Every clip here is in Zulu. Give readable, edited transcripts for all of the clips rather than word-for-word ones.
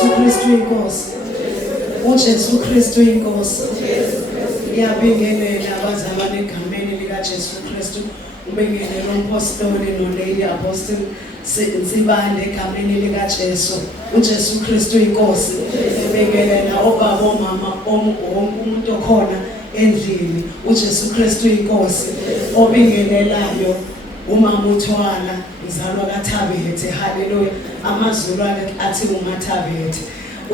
uJesu Kristu inkosi. uJesu Kristu inkosi. Ngiyabingelela abazalwane egameni lika Jesu Kristu. Ubingelela umpostoli noLady Apostle Sibande egameni lika Jesu. uJesu Kristu inkosi. Ubingelela obaba omama umuntu okhona endlini. uJesu Kristu inkosi. Obingelelayo umama uThwala izalwa kaThabethe. Haleluya. Amazulu athi uMathabethe.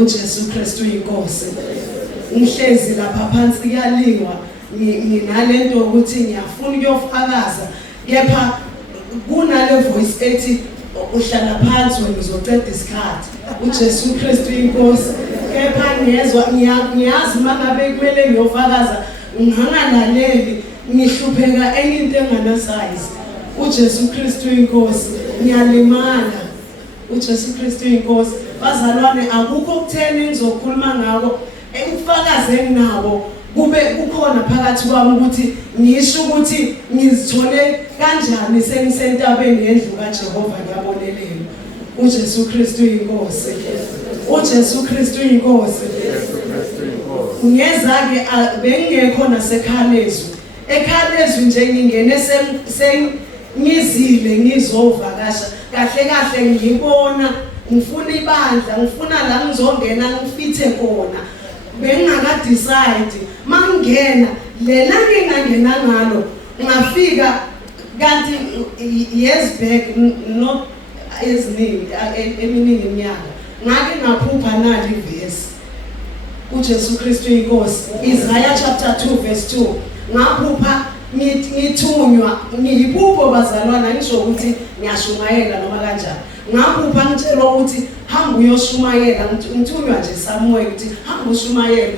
uJesu Kristu inkosi. Ngihlezi lapha phansi kuyaliwa nginalento ukuthi ngiyafuna ukuyofakaza kepha kunale voice ethi uhlala phansi wena uzoceda isikhathi. uJesu Kristu inkosi. Kepha ngiyazi mangabe kumele ngiyofakaza ngingangalaleli ngihlupheka enye into enganasize. uJesu Kristu inkosi. Ngiyalimala. uJesu Kristu inkosi. Bazalwane akukho kutheni ngizokhuluma ngako ukufakaze nginabo kube kukhona phakathi kwami ukuthi ngisho ukuthi ngizithole kanjani sengisentabeni yendlu kaJehova ngiyabonelela. uJesu Kristu inkosi. uJesu Kristu inkosi. Ngeza ke bengekho nasekhalezwe. Ekhalezwe nje ngingene ngizile ngizovakasha kahle ngibona ngifuna ibandla ngifuna la ngizongena ngifithe khona bengaka decide mangena lela ngingangena ngalo ngafika kanti years back not eziningi eminingi iminyaka ngake ngaphupha nali verse uJesu Kristu inkosi. Isaiah chapter 2 verse 2 ngaphupha ngithunywa ngiyiphupho bazalwana ngisho ukuthi ngiyashumayela noma kanjani. Ngaphupha ngitshelwa ukuthi hamba uyoshumayela ngithunywa nje Samuel ukuthi hamba ushumayela.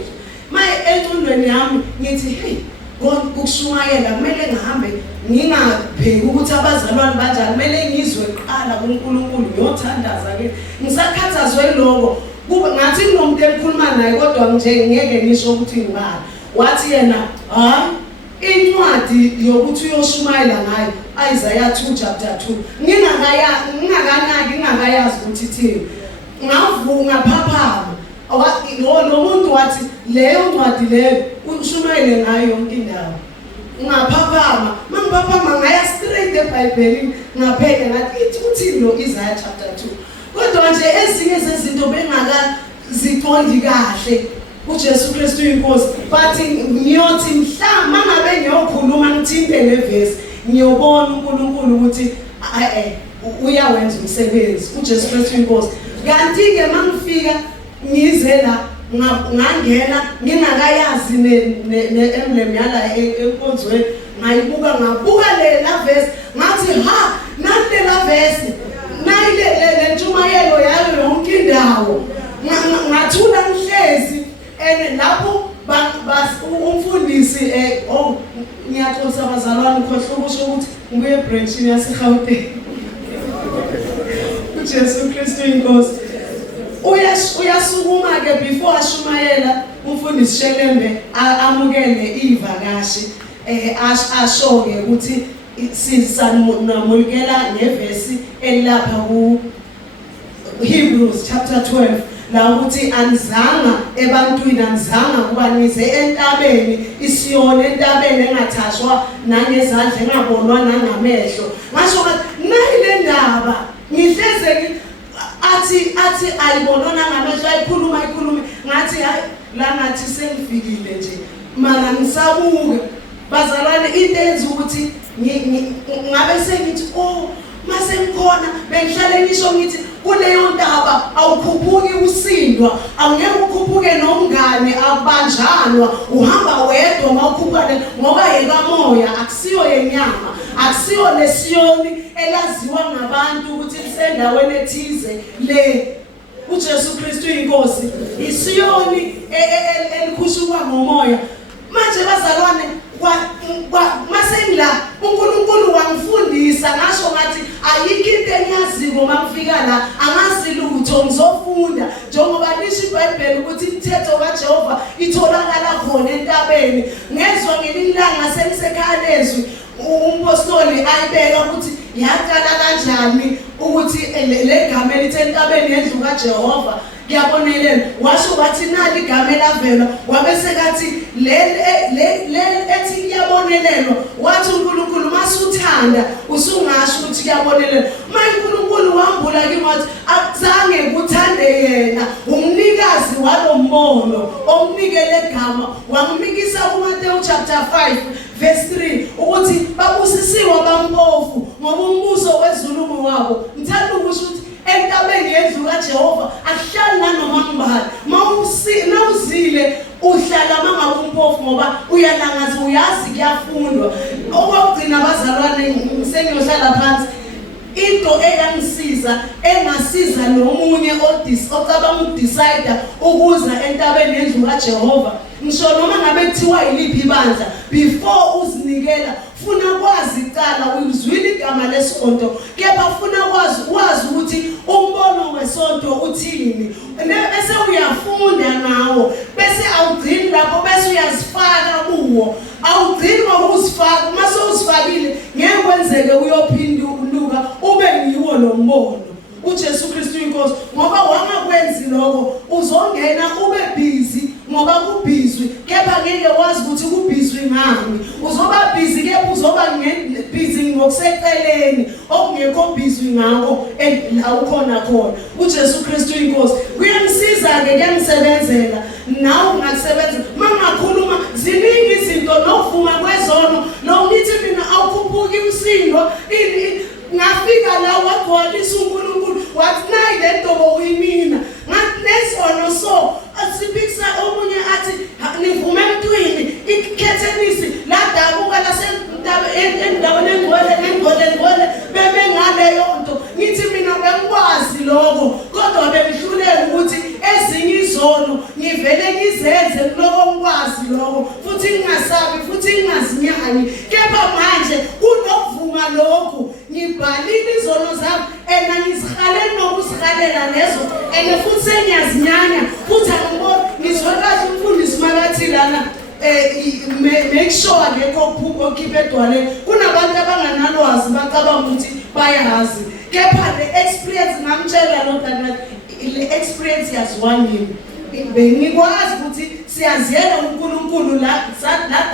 Maye encondweni yami ngithi hey ukushumayela kumele ngihambe ngingabheki ukuthi abazalwane banjani kumele ngizwe kuqala kuNkulunkulu ngiyothandaza ke ngisakhathazwe lokho kube ngathi kunomuntu ekhuluma naye kodwa nje ngeke ngisho ukuthi ngibani. Wathi yena hayi incwadi yokuthi uyoshumayela ngayo Isaiah 2 chapter 2 ngingakayazi ukuthi ithini ngavunga phaphama lo muntu wathi leyo ncwadi leyo ushumayele ngayo yonke indawo ngaphaphama mangiphaphama ngaya straight eBhayibhelini ngapheka ngathi ithi uthini lo Isaiah chapter 2 kodwa nje ezinye zezinto bengakaziqondi kahle. uJesu Kristu inkosi. But ngiyothi mhlawumbe mangabe ngiyokhuluma ngithinte leverse ngiyobona uNkulunkulu ukuthi uyawenza umsebenzi. uJesu Kristu inkosi. Kanti ke mangifika ngize la ngangena ngingakayazi ne-emblem yala enkonzweni ngabuka lela verse ngathi ha nalela verse nayile ntshumayelo yayo yonke indawo ngathula ngihlezi lapho umfundisi ngiyaxolisa abazalwane ukhohlo kusho ukuthi ngibuye ebranchini yaseGauteng. uJesu Kristu inkosi. Uyasukuma ke before ashumayela umfundisi Shelembe amukele ivakashi asho ke ukuthi sisanamukela ngevesi elapha ku Hebrews chapter 12 la ukuthi anizanga ebantwini anizanga kuba nize entabeni isiyona entabeni engathashwa nangezandla engabonwa nangamehlo. Ngasho ukuthi nayile ndaba ngihleze athi ayibonwa nangamehlo ayikhuluma ngathi hayi la ngathi sengifikile nje mara ngisabuka bazalwane into enza ukuthi ngabe sengithi mase ngikhona bengihlale ngisho ngithi kuleyo ndaba awukhuphuki usindwa awungeke ukhuphuke nomngane abanjanwa uhamba wedwa mawukhuphane ngoba yekamoya akusiyo yenyama akusiyo lesiyoni elaziwa ngabantu ukuthi lisendaweni ethize le. uJesu Kristu inkosi. Isiyoni elikhushukwa ngomoya. Manje bazalwane masengila uNkulunkulu wangifundisa ngasho ngathi ayikho into engiyaziko mangifika la angazi lutho ngizofunda njengoba lisho iBhayibheli ukuthi imithetho kaJehova itholakala khona entabeni. Ngezwe ngelilanga sengisekhalezwe umpostoli ayibeka ukuthi yaqala kanjani ukuthi le gama elithi entabeni yendlu kaJehova kuyabonelela washo wathi nali igama elavela wabese kathi le ethi kuyabonelelwa wathi uNkulunkulu masuthanda usungasho ukuthi kuyabonelelwa manje uNkulunkulu wambula kimi wathi akuzange kuthande yena umnikazi walombono omnikele igama wamnikisa kuMateyu chapter 5 verse 3 ukuthi babusisiwe abampofu ngoba umbuso wezulumu wabo ngithanda ukusho ukuthi entabeni yendlu kaJehova akuhlali nanoma ngubani mawuzile uhlala mangabumpofu ngoba uyalangaza uyazi kuyafundwa okugcina abazalwane sengiyohlala phansi into eyangisiza engasiza nomunye ocabanga ukudecide ukuza entabeni yendlu kaJehova ngisho noma ngabe kuthiwa yiliphi ibandla before uzinikela funa kwazi icala uzwile igama lesonto kepha funa wazi ukuthi umbono wesonto uthini bese uyafunda ngawo bese awugcini lapho bese uyazifaka kuwo awugcini ngokuzifaka mase uzifakile ngeke kwenzeke uyophinduka ube ngiwo lo mbono uJesu Kristu inkosi ngoba wangakwenzi lokho uzongena ube busy ngoba kubizwi kepha ngeke wazi ukuthi kubizwi ngani uzoba busy kepha uzoba busy ngokuseceleni okungekho busy ngako la ukhona khona uJesu Kristu inkosi kuyamsiza ke kuyangisebenzela nawe ungasebenza mangakhuluma ziningi izinto nokuvuma kwezono nokuthi mina awukhuphuki umsindo ngafika la wagcwalisa uNkulunkulu wathi nayi le nto uyimina ngathi lesono so asibikisa omunye athi nivume emntwini ikhethenisi la dabuka endaweni engcwele bebe ngaleyo nto ngithi mina bengikwazi lokho kodwa bengihluleka ukuthi ezinye izono ngivele ngizenze kuloko ngikwazi lokho futhi ngingasabi futhi ngingazinyanyi kepha manje kunokuvuma lokho ngibhalile izono zami ngizikhalela nokusikhalela lezo futhi sengiyazinyanya futhi angiboni ngizwe kahle umfundisi makathi lana make sure akekho ophupho okhipha edwaleni kunabantu abanganalwazi bacabanga ukuthi bayazi kepha le experience ngamtshela lo dana le experience yaziwanyini bengikwazi ukuthi siyaziyela uNkulunkulu la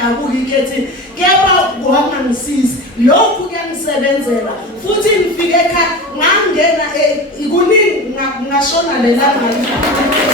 dabuka ikhethi kepha wangangisiza lokhu kuyangisebenzela futhi ngifike ekhaya ngangena ikuningi ngashona lelanga